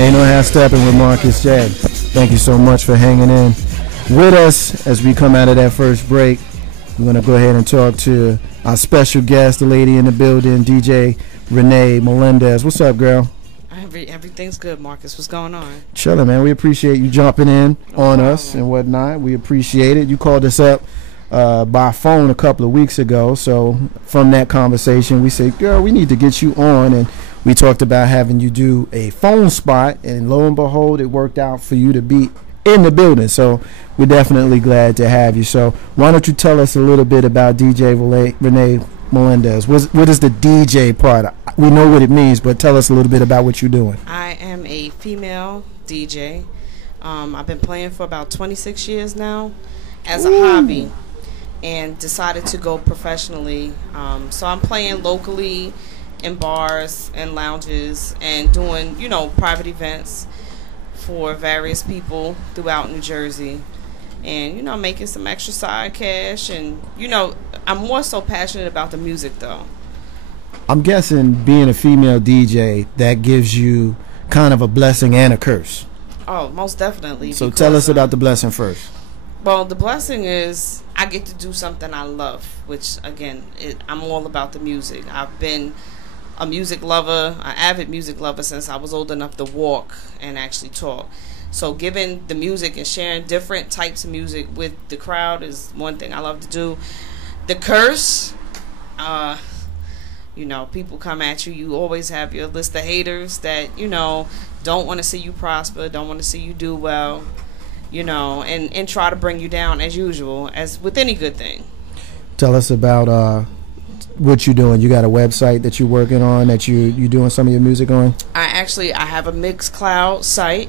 Ain't no half stepping with Marcus J. Thank you so much for hanging in with us as we come out of that first break. We're going to go ahead and talk to our special guest, the lady in the building, DJ Renee Melendez. What's up, girl? Everything's good, Marcus. What's going on? Chilling, man. We appreciate you jumping in on us and whatnot. We appreciate it. You called us up by phone a couple of weeks ago. So from that conversation, we said, girl, we need to get you on. And we talked about having you do a phone spot. And lo and behold, it worked out for you to be in the building. So we're definitely glad to have you. So why don't you tell us a little bit about DJ Renee Melendez? What is the DJ part? We know what it means, but tell us a little bit about what you're doing. I am a female DJ. I've been playing for about 26 years now as a hobby and decided to go professionally. So I'm playing locally in bars and lounges and doing, private events for various people throughout New Jersey. And, making some extra side cash. And, I'm more so passionate about the music, though. I'm guessing being a female DJ, that gives you kind of a blessing and a curse. Oh, most definitely. So tell us about the blessing first. Well, the blessing is I get to do something I love, which, again, I'm all about the music. I've been a music lover, an avid music lover since I was old enough to walk and actually talk. So giving the music and sharing different types of music with the crowd is one thing I love to do. The curse, people come at you. You always have your list of haters that, don't want to see you prosper, don't want to see you do well, and try to bring you down as usual, as with any good thing. Tell us about what you're doing. You got a website that you're working on, that you're doing some of your music on? I have a Mixcloud site,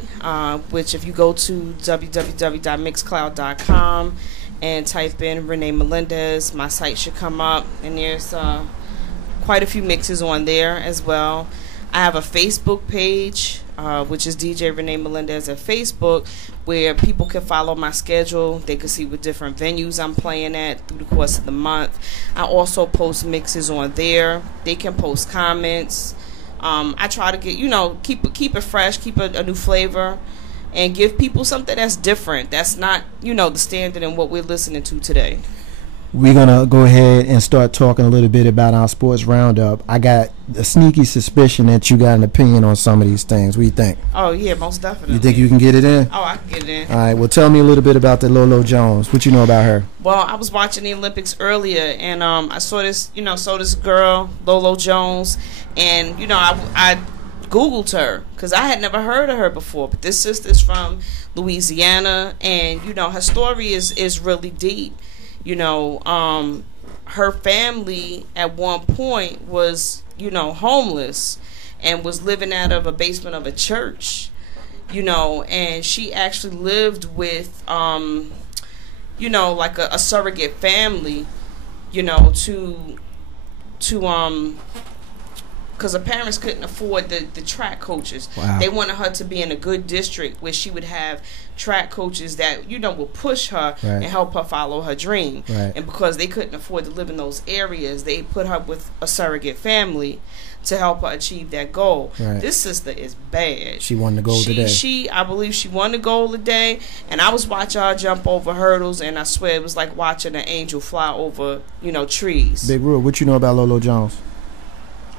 which if you go to www.mixcloud.com and type in Renee Melendez, my site should come up, and there's quite a few mixes on there as well. I have a Facebook page, which is DJ Renee Melendez at Facebook, where people can follow my schedule. They can see what different venues I'm playing at through the course of the month. I also post mixes on there. They can post comments. I try to get, keep it fresh, keep a new flavor, and give people something that's different. That's not, the standard in what we're listening to today. We're going to go ahead and start talking a little bit about our sports roundup. I got a sneaky suspicion that you got an opinion on some of these things. What do you think? Oh, yeah, most definitely. You think you can get it in? Oh, I can get it in. All right, well, tell me a little bit about the Lolo Jones. What you know about her? Well, I was watching the Olympics earlier, and I saw this, this girl, Lolo Jones, and, I Googled her because I had never heard of her before. But this sister's from Louisiana, and, her story is really deep. Her family at one point was, homeless and was living out of a basement of a church, and she actually lived with, like a surrogate family, because her parents couldn't afford the track coaches. Wow. They wanted her to be in a good district where she would have track coaches that, would push her and help her follow her dream. Right. And because they couldn't afford to live in those areas, they put her with a surrogate family to help her achieve that goal. Right. This sister is bad. She won the gold today. I believe she won the gold today, and I was watching her jump over hurdles, and I swear it was like watching an angel fly over, trees. Big Rule, what you know about Lolo Jones?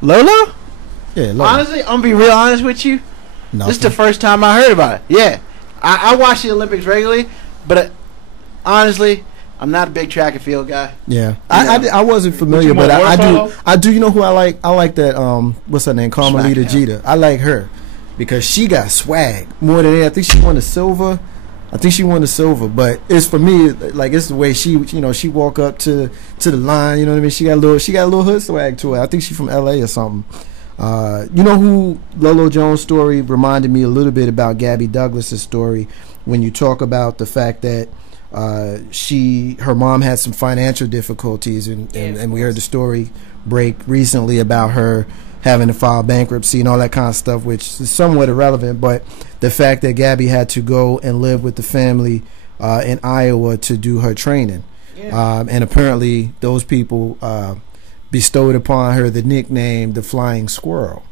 Lolo? Yeah, Lolo. Honestly, I'm going to be real honest with you. Nothing. This is the first time I heard about it. Yeah. I watch the Olympics regularly, but honestly, I'm not a big track and field guy. Yeah. I wasn't familiar, but I do. You know who I like? I like that, what's her name? Carmelita Jeter. I like her because she got swag more than anything. I think she won the silver. But it's for me, like, it's the way she walk up to the line. You know what I mean? She got a little hood swag to her. I think she's from L.A. or something. You know who Lolo Jones' story reminded me a little bit about Gabby Douglas's story when you talk about the fact that her mom had some financial difficulties, and we heard the story break recently about her having to file bankruptcy and all that kind of stuff, which is somewhat irrelevant, but the fact that Gabby had to go and live with the family in Iowa to do her training. Yeah. And apparently those people bestowed upon her the nickname the Flying Squirrel.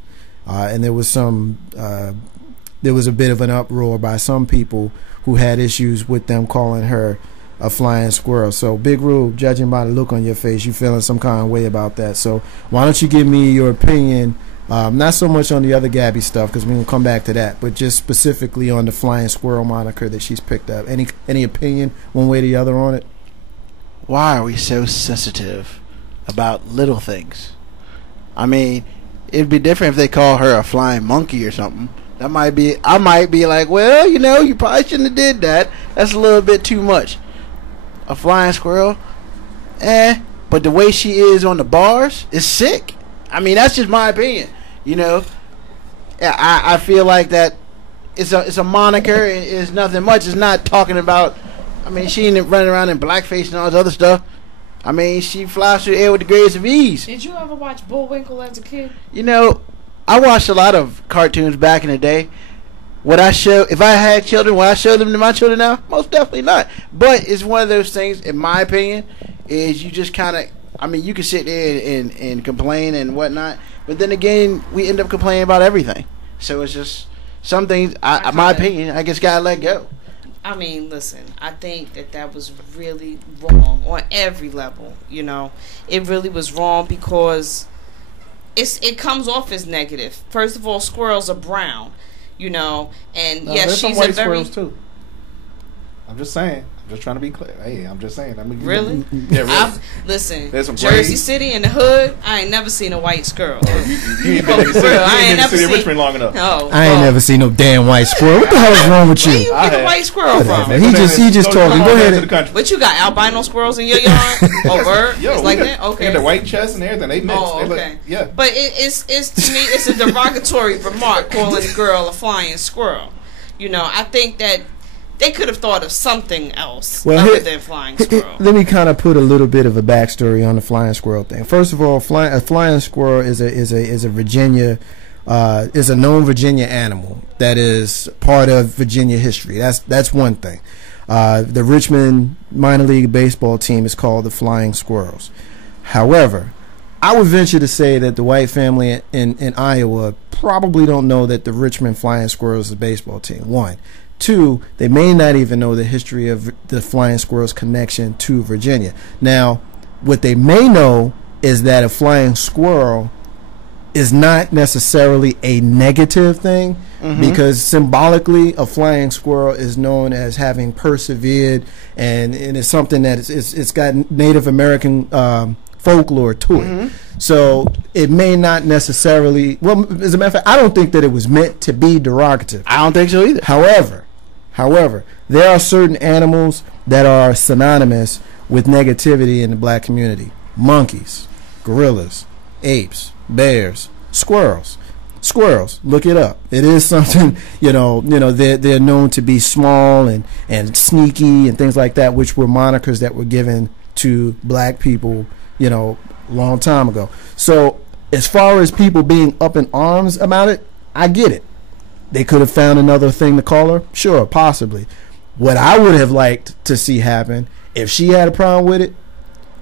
And there was some there was a bit of an uproar by some people who had issues with them calling her a flying squirrel. So, Big Rube, judging by the look on your face, you feeling some kind of way about that. So, why don't you give me your opinion, not so much on the other Gabby stuff, because we're going to come back to that, but just specifically on the flying squirrel moniker that she's picked up. Any opinion, one way or the other, on it? Why are we so sensitive about little things? I mean, it'd be different if they call her a flying monkey or something. I might be like, well, you probably shouldn't have did that. That's a little bit too much. A flying squirrel, but the way she is on the bars is sick. I mean, that's just my opinion. I feel like that it's a moniker. It's nothing much. It's not talking about. I mean, she ain't running around in blackface and all this other stuff. I mean, she flies through the air with the greatest of ease. Did you ever watch Bullwinkle as a kid? I watched a lot of cartoons back in the day. If I had children, would I show them to my children now? Most definitely not. But it's one of those things, in my opinion, is you just kind of, you can sit there and complain and whatnot, but then again, we end up complaining about everything. So it's just, some things, my opinion, I guess gotta let go. I mean, listen, I think that was really wrong on every level, It really was wrong because it comes off as negative. First of all, squirrels are brown. And yes, she's white squirrels too. I'm just saying. I'm just trying to be clear. Hey, I'm just saying. Really? Yeah, really. Listen, Jersey City in the hood, I ain't never seen a white squirrel. You ain't been in the city of Richmond long enough. No, I ain't never seen no damn white squirrel. What the hell is wrong with you? Where you get a white squirrel from? He just talking. Go ahead. What you got? Albino squirrels in your yard? Oh, word? Yo, it's like that? Okay. They got their white chest and everything. They mix. Oh, okay. Yeah. But it's to me, it's a derogatory remark calling a girl a flying squirrel. I think that they could have thought of something else other than flying squirrel. Let me kind of put a little bit of a backstory on the flying squirrel thing. First of all, a flying squirrel is a Virginia is a known Virginia animal that is part of Virginia history. That's one thing. The Richmond minor league baseball team is called the Flying Squirrels. However, I would venture to say that the white family in Iowa probably don't know that the Richmond Flying Squirrels is a baseball team. One. Two, they may not even know the history of the Flying Squirrels' connection to Virginia. Now, what they may know is that a flying squirrel is not necessarily a negative thing, because symbolically a flying squirrel is known as having persevered, and it's something that it's got Native American folklore to it. So it may not necessarily, well, as a matter of fact, I don't think that it was meant to be derogative. I don't think so either. However, there are certain animals that are synonymous with negativity in the black community. Monkeys, gorillas, apes, bears, squirrels. Look it up. It is something, they're known to be small and sneaky and things like that, which were monikers that were given to black people, a long time ago. So as far as people being up in arms about it, I get it. They could have found another thing to call her. Sure, possibly. What I would have liked to see happen, if she had a problem with it,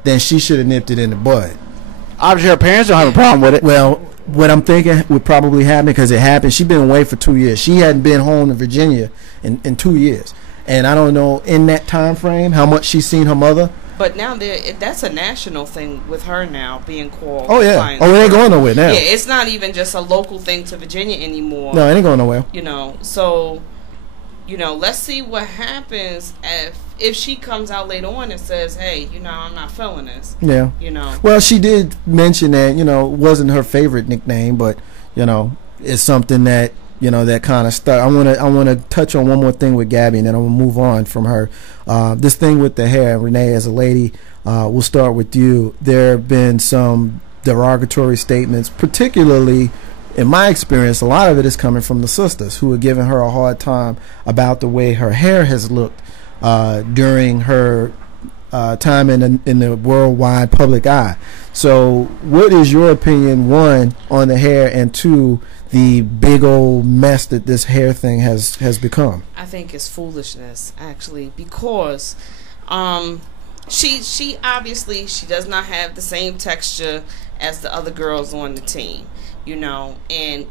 then she should have nipped it in the bud. Obviously, her parents don't have a problem with it. Well, what I'm thinking would probably happen, because it happened, she's been away for 2 years. She hadn't been home to Virginia in 2 years. And I don't know, in that time frame, how much she's seen her mother. But now that's a national thing with her now being called. Oh yeah. Oh, it ain't going nowhere now. Yeah, it's not even just a local thing to Virginia anymore. No, it ain't going nowhere. So, let's see what happens if she comes out later on and says, "Hey, I'm not feeling this." Yeah. Well, she did mention that wasn't her favorite nickname, but it's something that that kind of stuff. I want to touch on one more thing with Gabby, and then I'm gonna move on from her. This thing with the hair, Renee, as a lady, we'll start with you. There have been some derogatory statements, particularly in my experience. A lot of it is coming from the sisters, who are giving her a hard time about the way her hair has looked during her time in the worldwide public eye. So, what is your opinion, one, on the hair, and two, the big old mess that this hair thing has become? I think it's foolishness, actually, because she obviously she does not have the same texture as the other girls on the team, and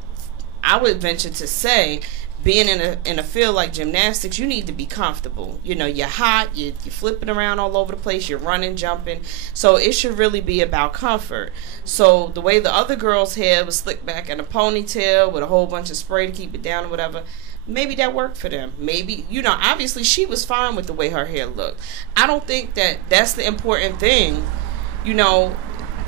I would venture to say being in a field like gymnastics, you need to be comfortable. You know, you're hot, you're flipping around all over the place, you're running, jumping. So it should really be about comfort. So the way the other girl's hair was slicked back in a ponytail with a whole bunch of spray to keep it down or whatever, maybe that worked for them. Maybe, you know, obviously she was fine with the way her hair looked. I don't think that's the important thing. You know,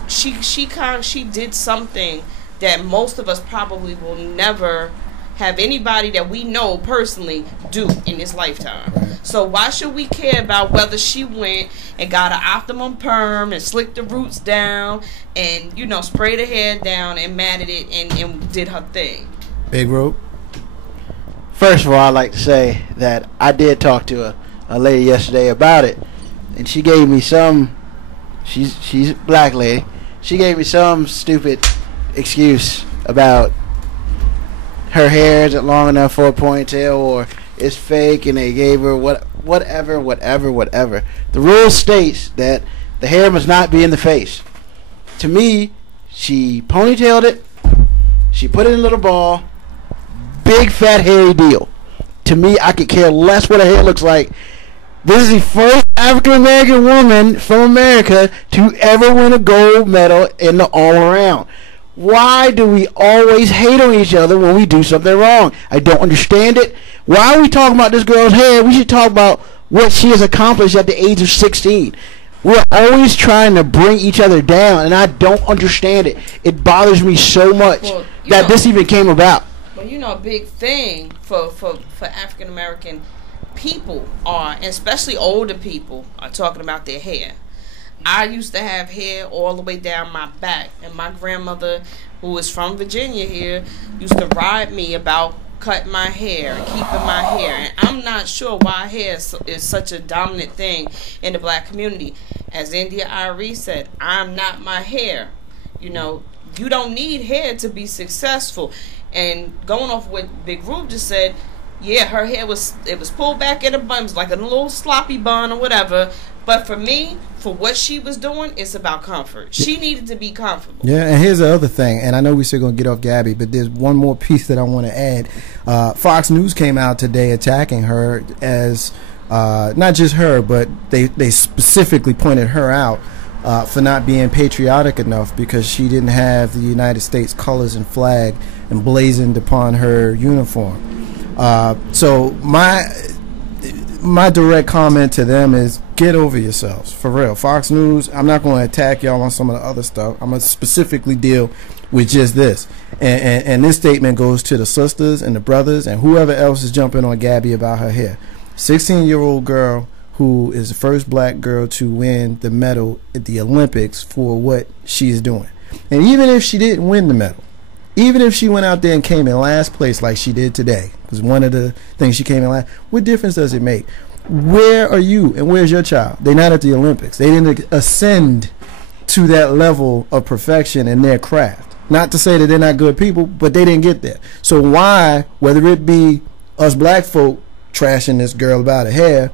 she did something that most of us probably will never have anybody that we know personally do in this lifetime. So why should we care about whether she went and got an optimum perm and slicked the roots down and, you know, sprayed her hair down and matted it and did her thing? Big Rope. First of all, I'd like to say that I did talk to a lady yesterday about it, and she gave me some. She's a black lady. She gave me some stupid excuse about her hair isn't long enough for a ponytail, or it's fake and they gave her whatever. The rule states that the hair must not be in the face. To me, she ponytailed it, she put it in a little ball, big fat hairy deal. To me, I could care less what her hair looks like. This is the first African American woman from America to ever win a gold medal in the all-around. Why do we always hate on each other when we do something wrong? I don't understand it. Why are we talking about this girl's hair? We should talk about what she has accomplished at the age of 16. We're always trying to bring each other down, and I don't understand it. It bothers me so much that this even came about. Well, you know, a big thing for African American people are, and especially older people, are talking about their hair. I used to have hair all the way down my back, and my grandmother, who was from Virginia here, used to ride me about cutting my hair and keeping my hair. And I'm not sure why hair is such a dominant thing in the black community. As India Irie said, I'm not my hair. You know, you don't need hair to be successful. And going off what Big Rube just said, yeah, her hair was pulled back in a bun. It was like a little sloppy bun or whatever. But for me, for what she was doing, it's about comfort. She needed to be comfortable. Yeah, and here's the other thing, and I know we're still going to get off Gabby, but there's one more piece that I want to add. Fox News came out today attacking her as, not just her, but they specifically pointed her out for not being patriotic enough because she didn't have the United States colors and flag emblazoned upon her uniform. So my direct comment to them is get over yourselves, for real. Fox News, I'm not going to attack y'all on some of the other stuff. I'm going to specifically deal with just this. And this statement goes to the sisters and the brothers and whoever else is jumping on Gabby about her hair. 16-year-old girl who is the first black girl to win the medal at the Olympics for what she's doing. And even if she didn't win the medal, even if she went out there and came in last place like she did today, because one of the things she came in last, what difference does it make? Where are you and where's your child? They're not at the Olympics. They didn't ascend to that level of perfection in their craft. Not to say that they're not good people, but they didn't get there. So why, whether it be us black folk trashing this girl about her hair,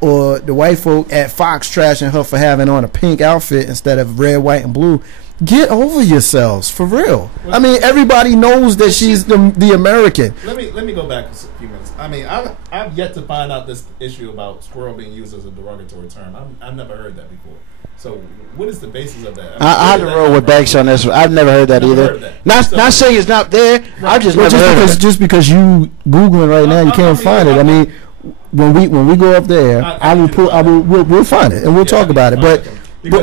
or the white folk at Fox trashing her for having on a pink outfit instead of red, white, and blue, get over yourselves, for real. I mean, everybody knows that she's the American. Let me go back a few minutes. I mean, I've yet to find out this issue about squirrel being used as a derogatory term. I've never heard that before. So, what is the basis of that? I had to roll with Banks on this one. I've never heard that either. Not saying it's not there. Right. I've just never heard it. Just because you Googling right now, you can't find it. I mean, when we go up there, we'll find it and we'll talk about it. But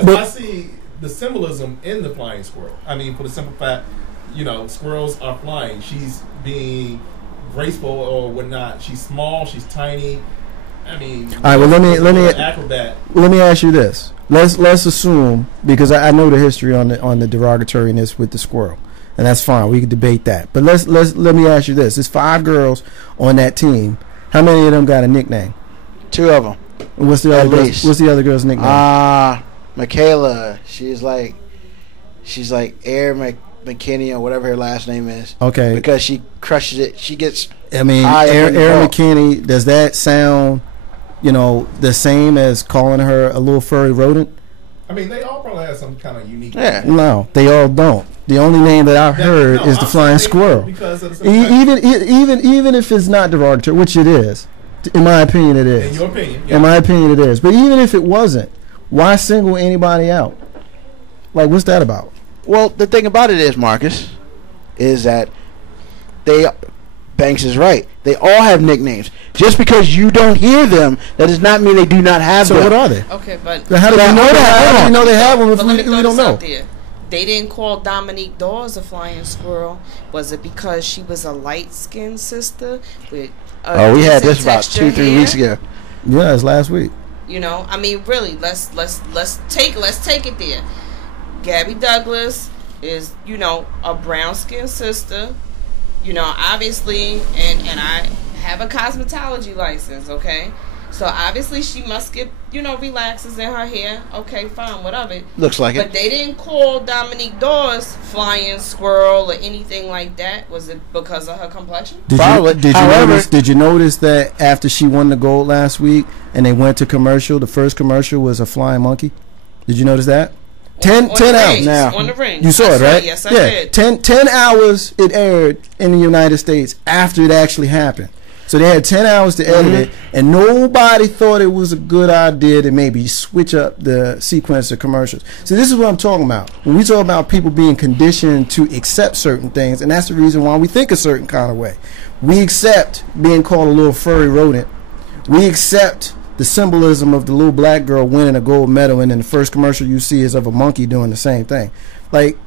I see the symbolism in the flying squirrel. I mean, for the simple fact, you know, squirrels are flying. She's being graceful or whatnot. She's small. She's tiny. I mean, all right. Well, let me ask you this. Let's assume, because I know the history on the derogatoriness with the squirrel, and that's fine. We can debate that. But let me ask you this. There's 5 girls on that team. How many of them got a nickname? 2 of them. And what's the other girl's nickname? Michaela. She's like Air McKinney or whatever her last name is. Okay. Because she crushes it. She gets. I mean, Air McKinney. Does that sound, the same as calling her a little furry rodent? I mean, they all probably have some kind of unique. Yeah. No, they all don't. The only name that I've heard is the flying squirrel. Because of Even if it's not derogatory, which it is, in my opinion, it is. In your opinion, yeah. In my opinion, it is. But even if it wasn't, why single anybody out? Like, what's that about? Well, the thing about it is, Marcus, is that Banks is right. They all have nicknames. Just because you don't hear them, that does not mean they do not have them. So what are they? Okay, but how do we know that? How do we know they have them if we don't know? They didn't call Dominique Dawes a flying squirrel. Was it because she was a light-skinned sister with? We had this about 2-3 weeks ago. Yeah, it's last week. You know, I mean, really, let's take it there. Gabby Douglas is, you know, a brown-skinned sister. You know, obviously, and I have a cosmetology license. Okay. So obviously she must get, you know, relaxers in her hair. Okay, fine, whatever. Looks like but they didn't call Dominique Dawes flying squirrel or anything like that. Was it because of her complexion? Did you notice that after she won the gold last week and they went to commercial, the first commercial was a flying monkey? Did you notice that? 10 hours now. On the ring. You saw it, right? Yes, I did. 10 hours it aired in the United States after it actually happened. So they had 10 hours to edit it, and nobody thought it was a good idea to maybe switch up the sequence of commercials. So this is what I'm talking about. When we talk about people being conditioned to accept certain things, and that's the reason why we think a certain kind of way. We accept being called a little furry rodent. We accept the symbolism of the little black girl winning a gold medal, and then the first commercial you see is of a monkey doing the same thing. Like,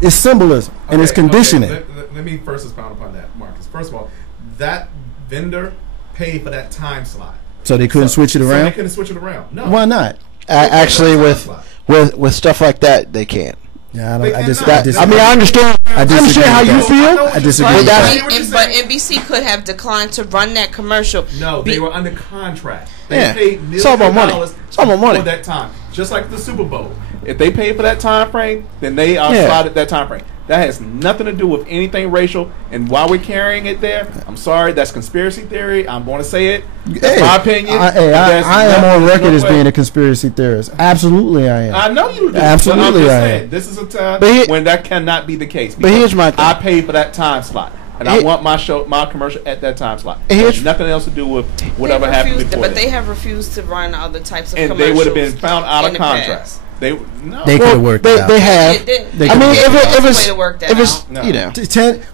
it's symbolism, and it's conditioning. Let me first expound upon that, Marcus. First of all, that vendor paid for that time slot, so they couldn't switch it around. So they couldn't switch it around. No, why not? Actually, with stuff like that, they can't. Yeah, I understand. I understand how you feel. I disagree with that. But NBC could have declined to run that commercial. No, they were under contract. They paid millions of dollars for that time, just like the Super Bowl. If they paid for that time frame, then they are slotted that time frame. That has nothing to do with anything racial. And while we're carrying it there, I'm sorry, that's conspiracy theory. I'm going to say it. That's my opinion. I am on record as being a conspiracy theorist. Absolutely, I am. I know you do. Absolutely, I am. This is a time when that cannot be the case. But here's my thing. I paid for that time slot. And I want my commercial at that time slot. It has nothing else to do with whatever happened before. But they have refused to run other types of commercials. And they would have been found out of contract. They could have worked it out. They have. I mean, if it's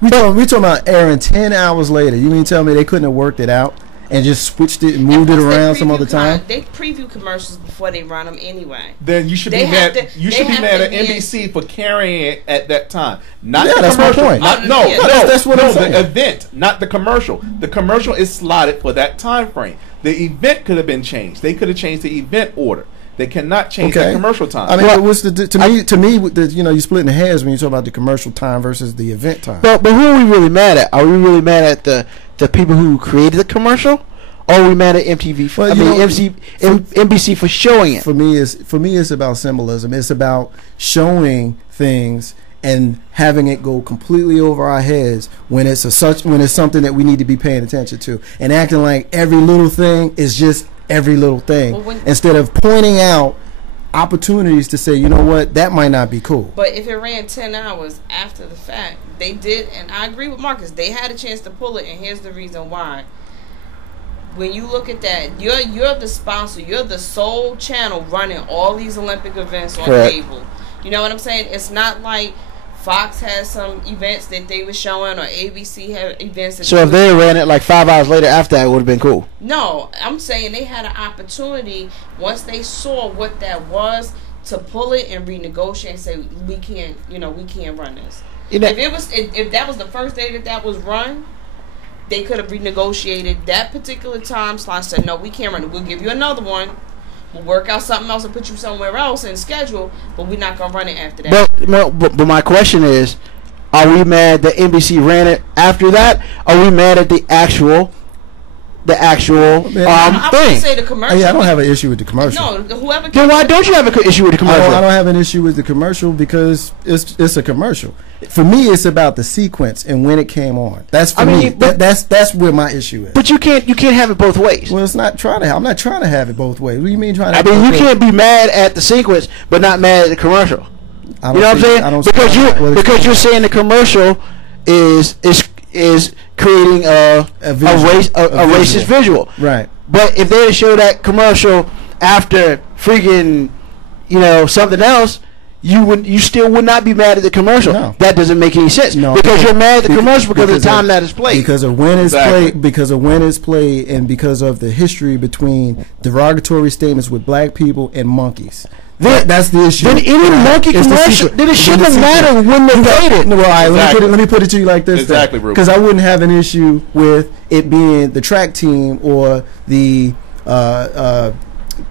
you know, we talking about airing 10 hours later. You mean tell me they couldn't have worked it out and just switched it and moved it around some other time? They preview commercials before they run them anyway. Then you should be mad. You should be mad at NBC for carrying it at that time. Not the that's commercial. My point. That's what I'm saying. The event, not the commercial. The commercial is slotted for that time frame. The event could have been changed. They could have changed the event order. They cannot change the commercial time. I mean, what's to me, you know, you're splitting the hairs when you talk about the commercial time versus the event time. But who are we really mad at? Are we really mad at the people who created the commercial, or are we mad at MTV? NBC for showing it. For me, it's about symbolism. It's about showing things and having it go completely over our heads when it's something that we need to be paying attention to, and acting like every little thing is just every little thing, instead of pointing out opportunities to say, you know what, that might not be cool. But if it ran 10 hours after the fact, they did, and I agree with Marcus, they had a chance to pull it, and here's the reason why. When you look at that, you're the sponsor, you're the sole channel running all these Olympic events on cable. You know what I'm saying? It's not like Fox has some events that they were showing, or ABC had events. So if they ran it like 5 hours later after that, it would have been cool. No, I'm saying they had an opportunity once they saw what that was to pull it and renegotiate and say we can't run this. You know, if that was the first day that was run, they could have renegotiated that particular time slot. Said no, we can't run it. We'll give you another one. We'll work out something else and put you somewhere else in schedule, but we're not gonna run it after that. But my question is, are we mad that NBC ran it after that? Are we mad at the actual thing? I would say the commercial. I don't have an issue with the commercial. No, whoever. Then why don't you have an issue with the commercial? I don't have an issue with the commercial because it's a commercial. For me, it's about the sequence and when it came on. That's for me. That's where my issue is. But you can't have it both ways. Well, I'm not trying to have it both ways. What do you mean trying to? You can't be mad at the sequence but not mad at the commercial. You know what I'm saying? Because you're saying the commercial is creating a racist visual. Right. But if they show that commercial after freaking, something else, you still would not be mad at the commercial. No. That doesn't make any sense. No, because you're mad at the commercial because of the time that is played. Because of when it's played, and because of the history between derogatory statements with black people and monkeys. That's the issue. Then any monkey commercial, then it shouldn't matter when they played it. Well, all right, let me put it to you like this. Exactly, because I wouldn't have an issue with it being the track team or the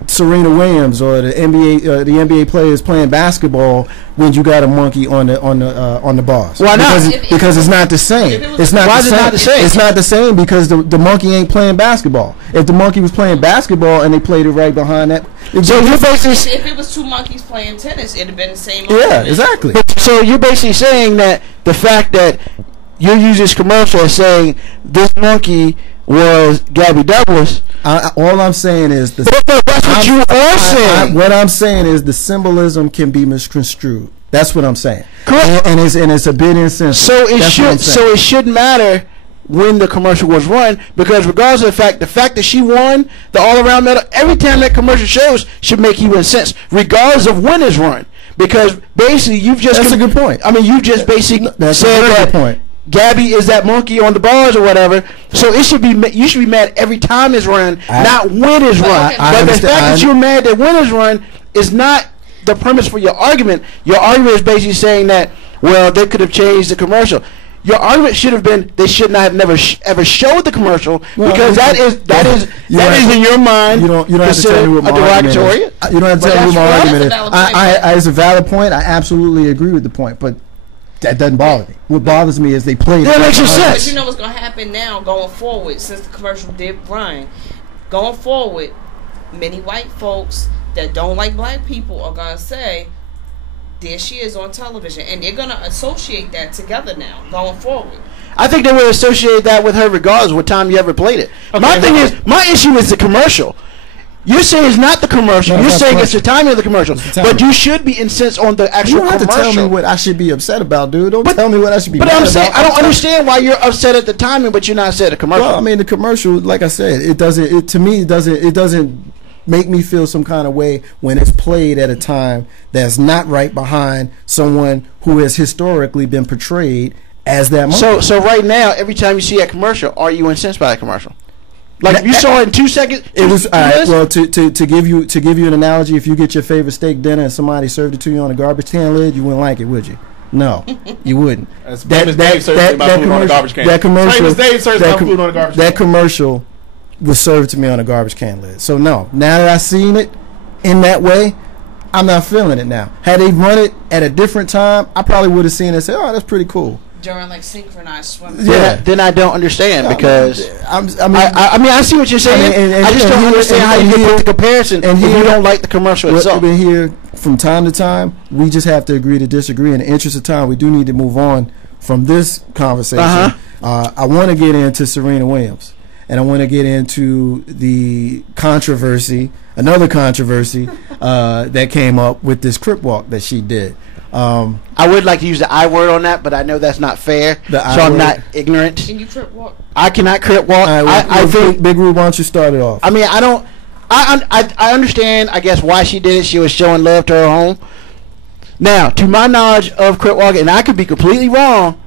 Serena Williams or the NBA players playing basketball when you got a monkey on the bars. Why not? Because it's not the same. It's not the same. It's not the same because the monkey ain't playing basketball. If the monkey was playing basketball and they played it right behind that, so you're basically, if it was two monkeys playing tennis, it'd have been the same. Yeah, exactly. So you're basically saying that the fact that you use this commercial as saying this monkey was Gabby Douglas. All I'm saying is that's what you are saying. What I'm saying is the symbolism can be misconstrued. That's what I'm saying. Correct. And it's a bit insensitive. So it shouldn't matter when the commercial was run, because regardless of the fact that she won the all-around medal, every time that commercial shows should make you incensed, regardless of when it's run. Because basically you've just that's a good point. I mean, you just basically said that point. Gabby is that monkey on the bars or whatever. So you should be mad every time it's run, not when it's run. But the fact that you're mad that when it's run is not the premise for your argument. Your argument is basically saying that, well, they could have changed the commercial. Your argument should have been they should not have ever showed the commercial, because that is in your mind. You don't have to tell me what my argument is. You don't have to tell me what my argument is. It's a valid point. I absolutely agree with the point, but that doesn't bother me. What bothers me is they played. That makes sense. But you know what's going to happen now going forward, since the commercial did run. Going forward, many white folks that don't like black people are going to say, there she is on television. And they're going to associate that together now, going forward. I think they will associate that with her regardless of what time you ever played it. Okay, my issue is the commercial. You're saying it's not the commercial. You're saying it's the timing of the commercial. But you should be incensed on the actual commercial. You don't have to tell me what I should be upset about, dude. Don't tell me what I should be mad about. But I don't understand why you're upset at the timing, but you're not upset at the commercial. Well, I mean, the commercial, like I said, it doesn't make me feel some kind of way when it's played at a time that's not right behind someone who has historically been portrayed as that moment. So right now, every time you see a commercial, are you incensed by that commercial? Like if you saw it in 2 seconds. It was all right. Well, to give you an analogy, if you get your favorite steak dinner and somebody served it to you on a garbage can lid, you wouldn't like it, would you? No, you wouldn't. That commercial was served to me on a garbage can lid. So no, now that I've seen it in that way, I'm not feeling it now. Had they run it at a different time, I probably would have seen it and said, "Oh, that's pretty cool." During like synchronized swimming. Yeah, then I don't understand, because I mean I see what you're saying. I just don't understand how you put the comparison and you don't like the commercial itself. We've been here from time to time. We just have to agree to disagree. In the interest of time, we do need to move on from this conversation. I want to get into Serena Williams, and I want to get into the controversy, another controversy that came up with this crip walk that she did. I would like to use the I word on that, but I know that's not fair, so I'm not ignorant. Can you crip walk? I cannot crip walk. I think Big Rube, why don't you start it off? I mean, I understand, I guess, why she did it. She was showing love to her home. Now, to my knowledge of crip walking, and I could be completely wrong,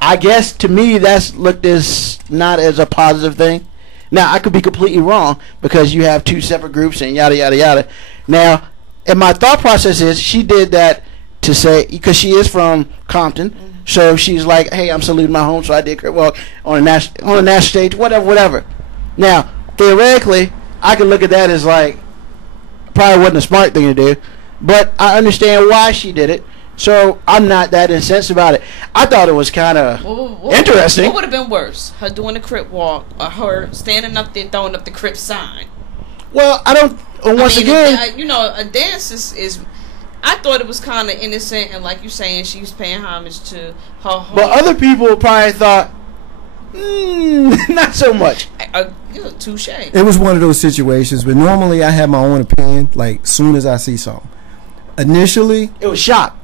I guess to me that's looked as not as a positive thing. Now, I could be completely wrong, because you have two separate groups and yada yada yada. Now, and my thought process is she did that to say, because she is from Compton, so she's like, hey, I'm saluting my home, so I did crip walk on a national stage, whatever. Now, theoretically, I could look at that as like, probably wasn't a smart thing to do, but I understand why she did it, so I'm not that incensed about it. I thought it was kind of interesting. What would have been worse, her doing the crip walk or her standing up there throwing up the crip sign? Well, I don't. Once again, a dance is. I thought it was kind of innocent, and like you saying, she was paying homage to her home. But other people probably thought, not so much. Touche. It was one of those situations, but normally I have my own opinion. Like soon as I see something, initially, it was shock.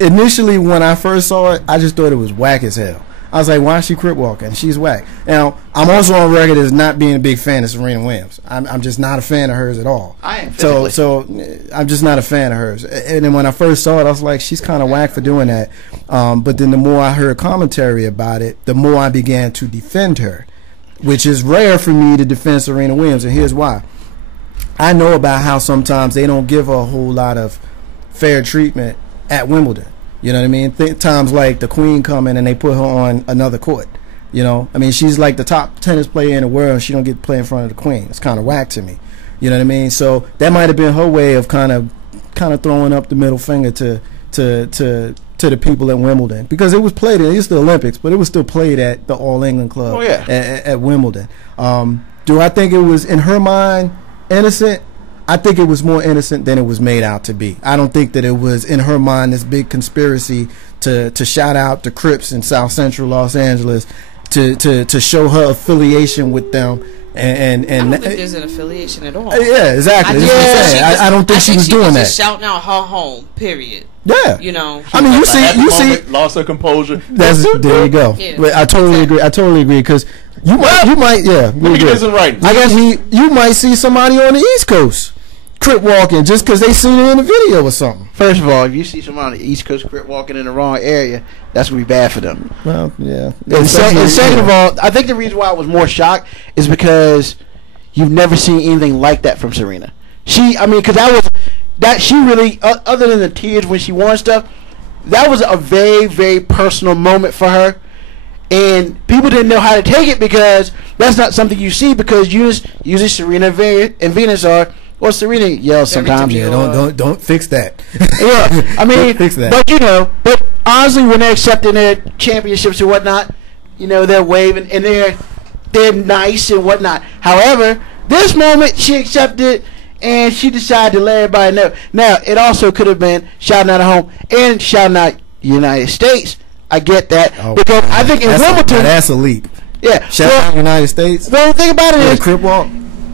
Initially, when I first saw it, I just thought it was whack as hell. I was like, why is she crip walking? She's whack. Now, I'm also on record as not being a big fan of Serena Williams. I'm just not a fan of hers at all. I am so I'm just not a fan of hers. And then when I first saw it, I was like, she's kind of whack for doing that. But then the more I heard commentary about it, the more I began to defend her, which is rare for me to defend Serena Williams. And here's why. I know about how sometimes they don't give her a whole lot of fair treatment at Wimbledon. You know what I mean? Times like the Queen coming and they put her on another court. You know, I mean, she's like the top tennis player in the world. And she don't get to play in front of the Queen. It's kind of whack to me. You know what I mean? So that might have been her way of kind of throwing up the middle finger to the people at Wimbledon, because it was played. It's the Olympics, but it was still played at the All England Club. Oh, yeah. At Wimbledon. Do I think it was in her mind innocent? I think it was more innocent than it was made out to be. I don't think that it was in her mind this big conspiracy to shout out the Crips in South Central Los Angeles to show her affiliation with them. And I don't think there's an affiliation at all. Yeah, exactly. I don't think she was doing that. Just shouting out her home. Period. Yeah, you know. I mean, you see, lost her composure. There you go. Yeah. But I totally agree because you might, yeah. Let me get this in writing. I guess you might see somebody on the East Coast crip walking just because they seen it in the video or something. First of all, if you see somebody on the East Coast crip walking in the wrong area, that's gonna be bad for them. Well, yeah. And second of all, I think the reason why I was more shocked is because you've never seen anything like that from Serena. She really, other than the tears when she won stuff, that was a very, very personal moment for her. And people didn't know how to take it because that's not something you see, because usually Serena and Venus are. Well, Serena yells sometimes. Yeah, don't fix that. Yeah, I mean, fix that. But honestly, when they're accepting their championships and whatnot, they're waving and they're nice and whatnot. However, this moment she accepted and she decided to let everybody know. Now, it also could have been shouting out at home and shouting out United States. I get that because I think in Wimbledon, that's a leap. Yeah, shout out United States. Well, the thing about it is, crip walk.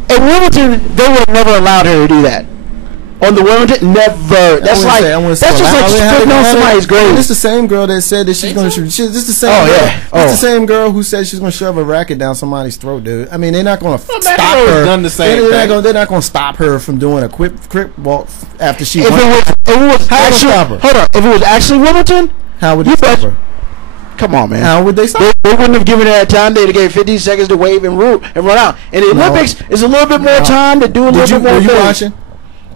In Wimbledon, they would have never allowed her to do that. On the Wimbledon, never. That's just like spitting on somebody's grave. It's the same girl that said that she's going to. This is the same. Oh girl. yeah. It's the same girl who said she's going to shove a racket down somebody's throat, dude. I mean, they're not going to stop her. Done the same thing. They're not going to stop her from doing a crip walk after she. If it was actually, hold on. If it was actually Wimbledon, how would you stop her? Come on, man. How would they stop? They wouldn't have given her time. They'd have gave 15 seconds to wave and run out. And the Olympics is a little bit more time to do a little bit more. Were you watching?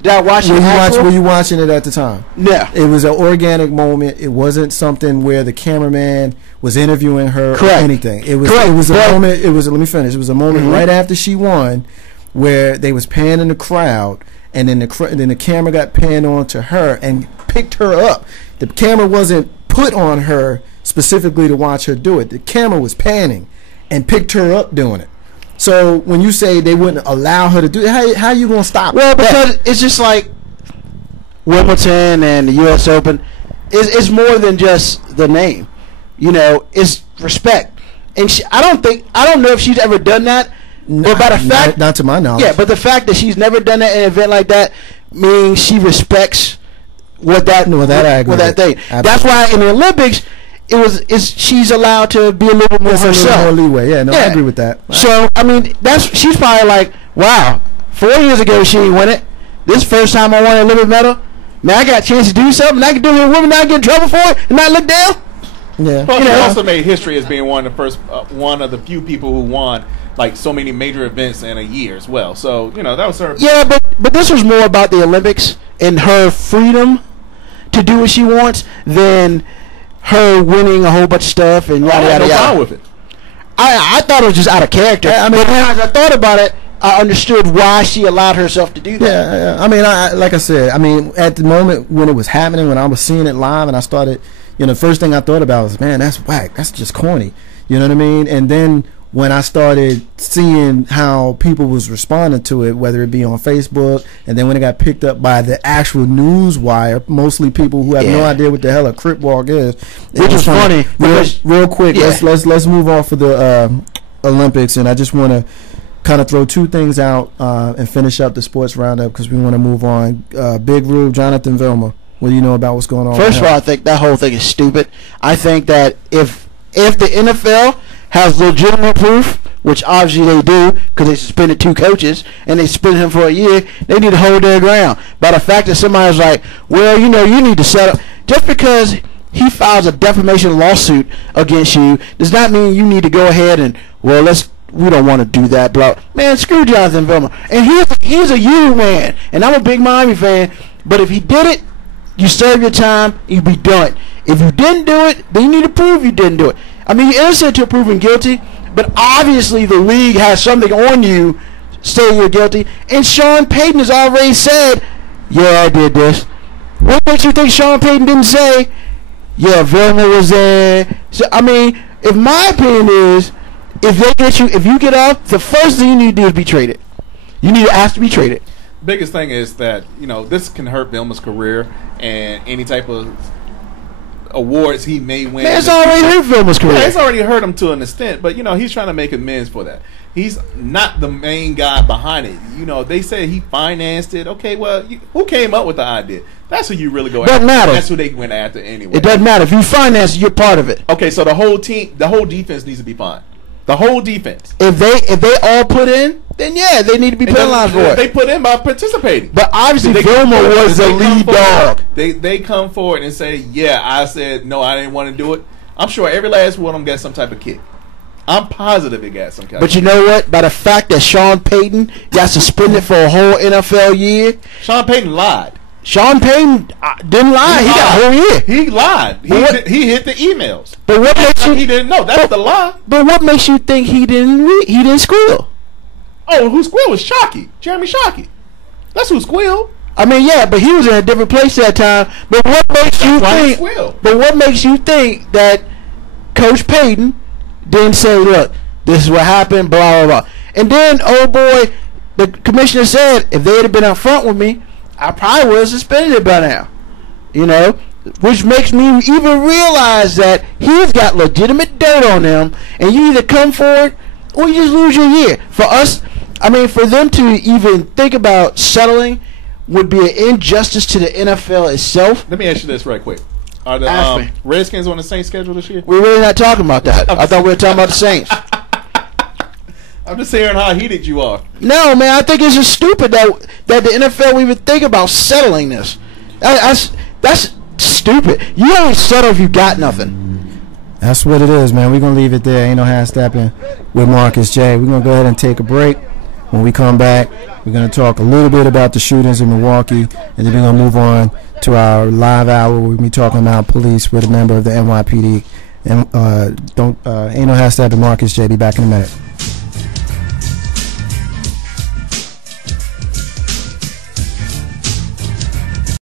Did I watch it? Were you watching it at the time? No. It was an organic moment. It wasn't something where the cameraman was interviewing her or anything. It was a moment. Let me finish. It was a moment right after she won, where they was panning the crowd, and then the camera got panned onto her and picked her up. The camera wasn't put on her specifically to watch her do it. The camera was panning and picked her up doing it. So when you say they wouldn't allow her to do it, how you gonna stop? Well, because it's just like Wimbledon and the U.S. Open. It's more than just the name. It's respect. And I don't know if she's ever done that. But by the fact, not to my knowledge. Yeah, but the fact that she's never done that in an event like that means she respects what that thing. Absolutely. That's why in the Olympics, she's allowed to be a little bit more herself. A little more leeway. Yeah, I agree with that. So I mean, she's probably like, wow, 4 years ago she didn't win it. This first time I won a Olympic medal. Man, I got a chance to do something. I can do it with women, not get in trouble for it, and not look down. Yeah. Plus, she also made history as being one of the few people who won like so many major events in a year as well. So that was her. Yeah, but this was more about the Olympics and her freedom to do what she wants than her winning a whole bunch of stuff and yada yada yada. With it. I thought it was just out of character. I mean, when I thought about it, I understood why she allowed herself to do that. Yeah. I mean, like I said, at the moment when it was happening, when I was seeing it live, and I started, the first thing I thought about was, man, that's whack. That's just corny. You know what I mean? And then when I started seeing how people was responding to it, whether it be on Facebook, and then when it got picked up by the actual news wire, mostly people who have no idea what the hell a crip walk is. Which is funny. Real quick, let's move on for the Olympics, and I just want to kind of throw two things out and finish up the sports roundup because we want to move on. Big Rube, Jonathan Vilma. What do you know about what's going on? First of all, I think that whole thing is stupid. I think that if the NFL has legitimate proof, which obviously they do because they suspended 2 coaches and they suspended him for a year, they need to hold their ground. But the fact that somebody's like, well, you need to set up, just because he files a defamation lawsuit against you does not mean you need to go ahead and, well, we don't want to do that, bro. Man, screw Jonathan Vilma. And he's a U man, and I'm a big Miami fan. But if he did it, you serve your time, you be done. If you didn't do it, then you need to prove you didn't do it. I mean, you're innocent until proven guilty, but obviously the league has something on you saying you're guilty. And Sean Payton has already said, yeah, I did this. What makes you think Sean Payton didn't say, yeah, Vilma was there? So, I mean, if my opinion is, if you get off, the first thing you need to do is be traded. You need to ask to be traded. Biggest thing is that, this can hurt Vilma's career and any type of awards he may win. Man, it's already hurt Vilma's career. Yeah, it's already hurt him to an extent, but he's trying to make amends for that. He's not the main guy behind it. They say he financed it. Okay, well, who came up with the idea? That's who you really go after. Doesn't matter. That's who they went after anyway. It doesn't matter. If you finance it, you're part of it. Okay, so the whole team, the whole defense needs to be fine. The whole defense. If they all put in, then yeah, they need to be penalized for it. They put in by participating. But obviously, Vilma was the lead dog. They come forward and say, yeah, I said, no, I didn't want to do it. I'm sure every last one of them got some type of kick. I'm positive it got some kind of kick. But you know what? By the fact that Sean Payton got suspended for a whole NFL year. Sean Payton lied. Sean Payton didn't lie. He got a whole year. He lied. He hit the emails. But what makes you? He didn't know. That's the lie. But what makes you think he didn't squeal? Oh, who squealed was Shockey. Jeremy Shockey. That's who squealed. I mean, yeah, but he was in a different place that time. But what makes you think? But what makes you think that Coach Payton didn't say, "Look, this is what happened," blah blah blah. And then, oh boy, the commissioner said, if they had been up front with me, I probably would have suspended it by now. Which makes me even realize that he's got legitimate dirt on him, and you either come forward or you just lose your year. For us, I mean, for them to even think about settling would be an injustice to the NFL itself. Let me ask you this right quick. Are the Redskins on the Saints schedule this year? We're really not talking about that. I thought we were talking about the Saints. I'm just hearing how heated you are. No, man, I think it's just stupid that the NFL would even think about settling this. That's stupid. You don't settle if you got nothing. That's what it is, man. We're going to leave it there. Ain't no half stepping with Marcus J. We're going to go ahead and take a break. When we come back, we're going to talk a little bit about the shootings in Milwaukee, and then we're going to move on to our live hour where we'll be talking about police with a member of the NYPD. And ain't no half stepping. Marcus J. Be back in a minute.